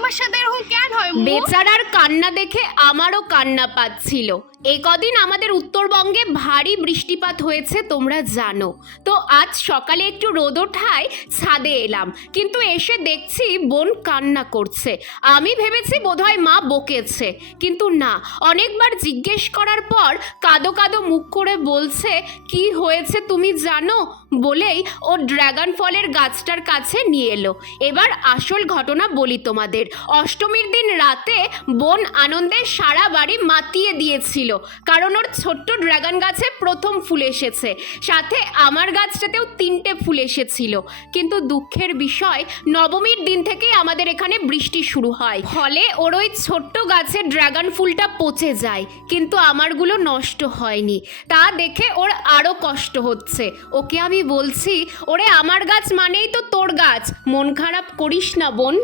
আমার সাথে এরকম কেন হয় বেচারার কান্না দেখে আমারও কান্না পাচ্ছিল। এ কদিন আমাদের উত্তরবঙ্গে ভারী বৃষ্টিপাত হয়েছে, তোমরা জানো। তো আজ সকালে একটু রোদ ওঠায় ছাদে এলাম, কিন্তু এসে দেখছি বোন কান্না করছে। আমি ভেবেছি বোধহয় মা বকেছে, কিন্তু না। অনেকবার জিজ্ঞেস করার পর কাদো কাদো মুখ করে বলছে, কি হয়েছে তুমি জানো? বলেই ও ড্রাগন ফলের গাছটার কাছে নিয়ে এলো। এবার আসল ঘটনা বলি তোমাদের। অষ্টমীর দিন রাতে বোন আনন্দে সারা বাড়ি মাতিয়ে দিয়েছিল। কারণ ওর ছোট্ট ড্রাগন গাছে প্রথম ফুল এসেছে। সাথে আমার গাছটাতেও তিনটে ফুল এসেছিল। কিন্তু দুঃখের বিষয়, নবমীর দিন থেকেই আমাদের এখানে বৃষ্টি শুরু হয়। ফলে ওর ওই ছোট্ট গাছের ড্রাগন ফুলটা পচে যায়। কিন্তু আমারগুলো নষ্ট হয়নি। তা দেখে ওর আরও কষ্ট হচ্ছে। ওকে আমি বলছি, ওরে, আমার গাছ মানেই তো তোর গাছ। মন খারাপ করিস না, বোন।